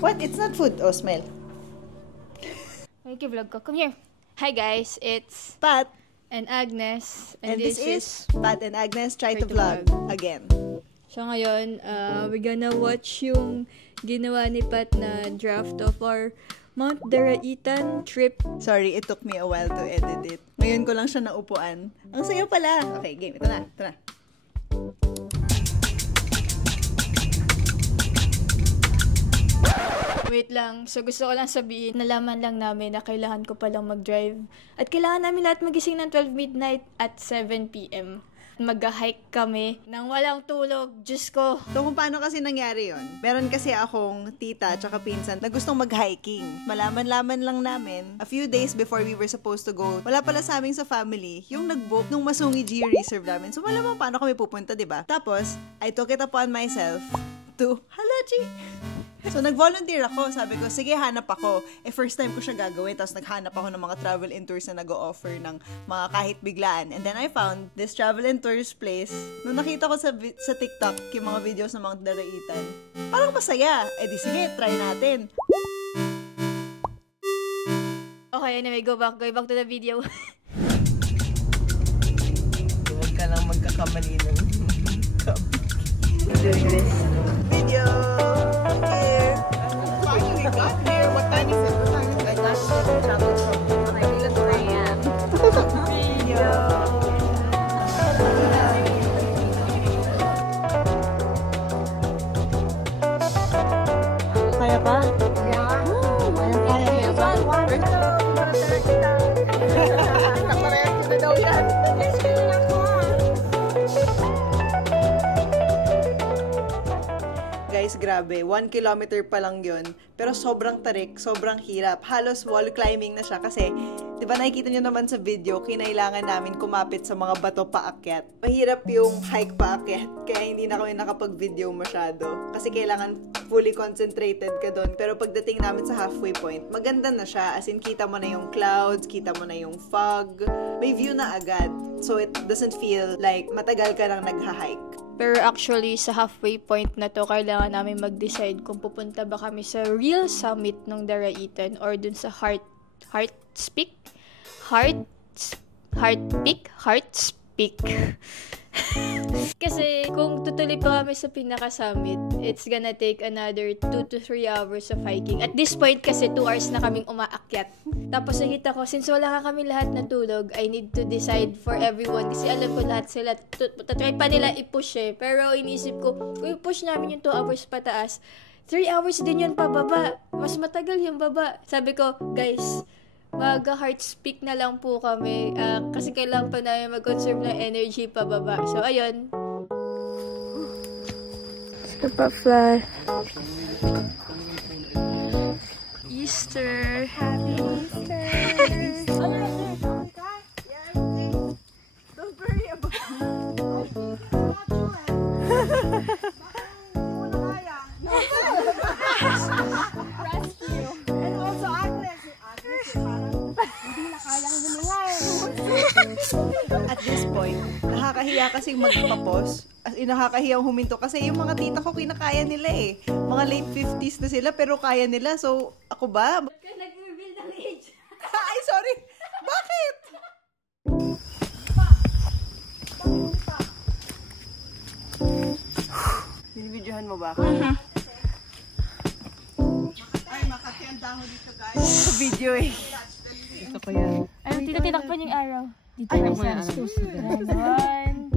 What? It's not food. Oh, smell. Okay, vlog ko. Come here. Hi guys, it's Pat. and Agnes. And this is Pat and Agnes try to vlog again. So ngayon, we're gonna watch yung ginawa ni Pat na draft of our Mount Daraitan trip. Sorry, it took me a while to edit it. Ngayon ko lang siya naupuan. Ang sayo pala. Okay, game. Ito na. Ito na. Wait lang. So, gusto ko lang sabihin, nalaman lang namin na kailangan ko palang mag-drive. At kailangan namin lahat magising ng 12 midnight at 7 p.m. Mag-hike kami nang walang tulog. Diyos ko. So, kung paano kasi nangyari yon? Meron kasi akong tita at pinsan na gustong mag-hiking. Malaman-laman lang namin, a few days before we were supposed to go, wala pala sa amin sa family yung nag-book nung Masungi Geo Reserve namin. So, malamang paano kami pupunta, diba? Tapos, I took it upon myself to, halachi! So, nag-volunteer ako. Sabi ko, sige, hanap ako. First time ko siya gagawin. Tapos, naghanap ako ng mga travel and tours na nag-o-offer ng mga kahit biglaan. And then, I found this travel and tours place. Nung nakita ko sa TikTok, yung mga videos ng Mount Daraitan, parang masaya. Di sige, try natin. Okay, anyway, go back to the video. Huwag ka lang magkakamali ng Doing this. Video! Finally got here. What time is it? What time is it? I got travel from Manila to Ryan. Video. Kaya pa? Yeah. Kaya pa. Nakareact na daw yan. Guys, grabe. 1 kilometer pa lang yun. Pero sobrang tarik, sobrang hirap. Halos wall climbing na siya kasi, di ba nakikita nyo naman sa video, kinailangan namin kumapit sa mga bato paakyat. Mahirap yung hike paakyat, kaya hindi na kami nakapag-video masyado. Kasi kailangan fully concentrated ka doon. Pero pagdating namin sa halfway point, maganda na siya. As in, kita mo na yung clouds, kita mo na yung fog. May view na agad. So, it doesn't feel like matagal ka lang nagha-hike. Pero actually, sa halfway point na to, kailangan namin mag-decide kung pupunta ba kami sa real summit ng Daraitan or dun sa Heart Peak. Kasi kung tutuloy pa kami sa pinaka-summit, it's gonna take another 2 to 3 hours of hiking. At this point kasi 2 hours na kaming umaakyat. Tapos nakita ko, since wala ka kami lahat na tulog, I need to decide for everyone. Kasi alam ko lahat sila, tatry pa nila i-push eh. Pero inisip ko, kung i-push namin yung 2 hours pataas, 3 hours din yun pababa. Mas matagal yung baba. Sabi ko, guys, mag-heart speak na lang po kami kasi kailangan pa namin mag-conserve ng energy pababa. So, ayun. Butterfly. Easter. Happy Easter. Don't worry about Rescue. And also Agnes. At this point, nakakahiya kasing magpapos. As in, nakakahiyang huminto. Kasi yung mga tita ko, kinakaya nila eh. Mga late 50s na sila, pero kaya nila. So, ako ba? Ba't ka nag-reveal ng age? Ay, sorry! Bakit? Binibidyohan mo ba ako? Ay, Makati ang damo dito, guys. Sa video eh. Ito ko yan. Ano, titakpan yung araw. Dito Ay, sa naku yan. 1, 2, 3.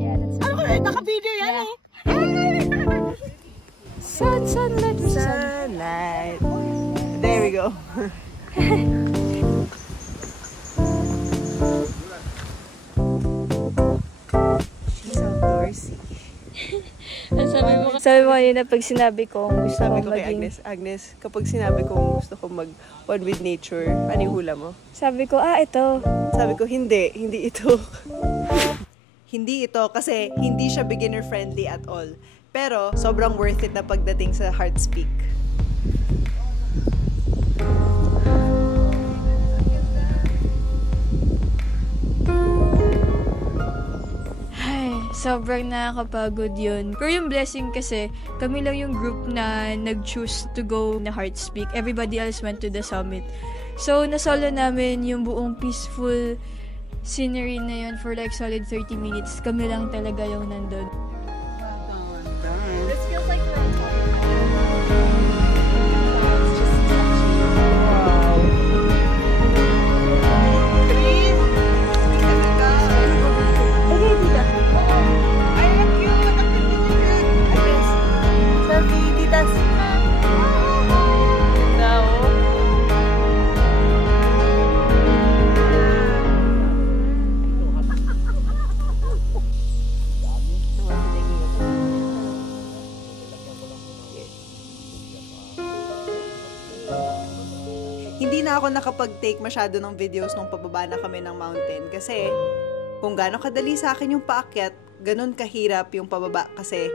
Yeah, that's it. Ano eh, naka-video yan eh. Sunlight. Sunlight. There we go. She's outdoorsy. Sabi mo kanina pag sinabi ko gusto Sabi ko ko kay maging... Agnes, kapag sinabi ko gusto ko mag one with nature, ano yung hula mo? Sabi ko, ito. Sabi ko, hindi ito. Hindi ito kasi hindi siya beginner friendly at all. Pero sobrang worth it na pagdating sa Heart Peak. sobrang nakakapagod yun. Pero yung blessing kasi, kami lang yung group na nag-choose to go na Hearts Peak. Everybody else went to the summit. So, nasolo namin yung buong peaceful scenery na yun for like solid 30 minutes. Kami lang talaga yung nandun. This feels like we're in Hindi na ako nakapag-take masyado ng videos nung pababa na kami ng mountain kasi kung gaano kadali sa akin yung paakyat, ganun kahirap yung pababa kasi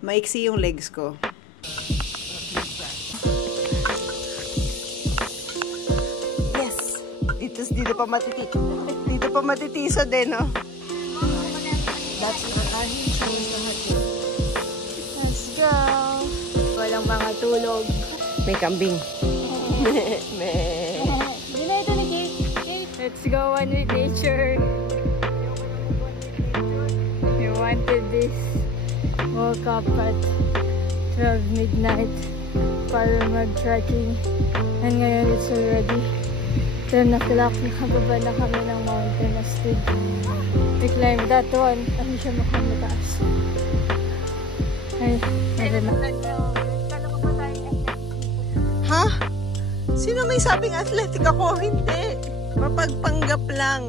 maiksi yung legs ko. Yes! Dito pa matiti. Dito pa matitiso din, no? Let's go! Walang mga tulog. May kambing. Let's go on with nature. We wanted this. Woke up at 12 midnight para mag-trekking. And ngayon it's already 10 o'clock. Nakababa na kami ng mountain na stood. We climbed that one. Ano siya makamataas. Ay, meron na. Ha? Sino may sabing athletic ako? Hindi. Mapagpanggap lang.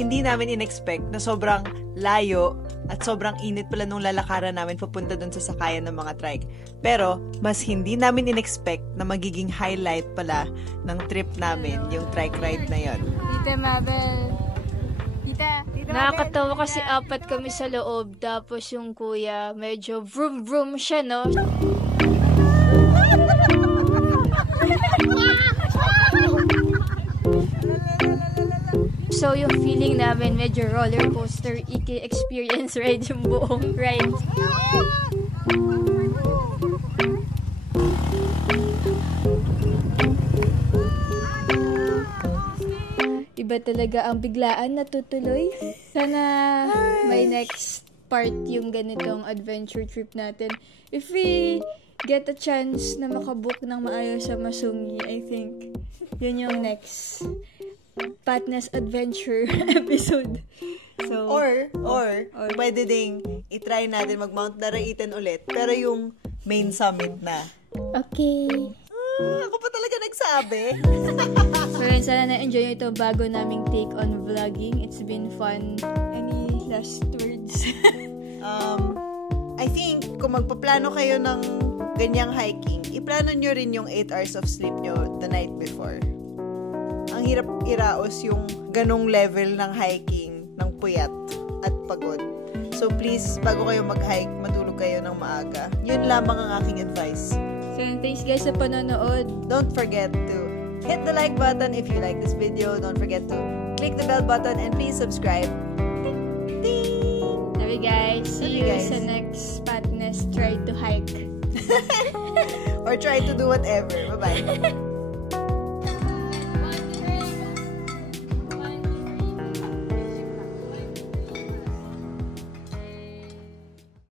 Hindi namin in-expect na sobrang layo at sobrang init pala nung lalakaran namin papunta dun sa sakayan ng mga trike. Pero, mas hindi namin in-expect na magiging highlight pala ng trip namin, yung trike ride na yon. Tita Mabel. Nakakatawa kasi apat kami sa loob, tapos yung kuya, medyo vroom vroom siya, no? So yung feeling namin, medyo roller coaster, experience ride yung buong ride. Iba talaga ang biglaan na tutuloy. Sana may next part yung ganitong adventure trip natin. If we get a chance na makabook ng maayos sa Masungi, I think yun yung next Patnes Adventure episode. So, or pwede ding itry natin mag-Mount Daraitan ulit, pero yung main summit na. Okay. Ako pa talaga nagsabi. So yun, sana na-enjoy nyo ito bago naming take on vlogging. It's been fun. Any last words? I think, kung magpaplano kayo ng ganyang hiking, iplano nyo rin yung 8 hours of sleep nyo the night before. Ang hirap iraos yung ganong level ng hiking, ng puyat at pagod. So please, bago kayo mag-hike, matulog kayo ng maaga. Yun lamang ang aking advice. So thanks guys sa panonood. Don't forget to hit the like button if you like this video. Don't forget to click the bell button and please subscribe. Ding! Love you guys. See you sa next Patnes. Try to hike. Or try to do whatever. Bye-bye.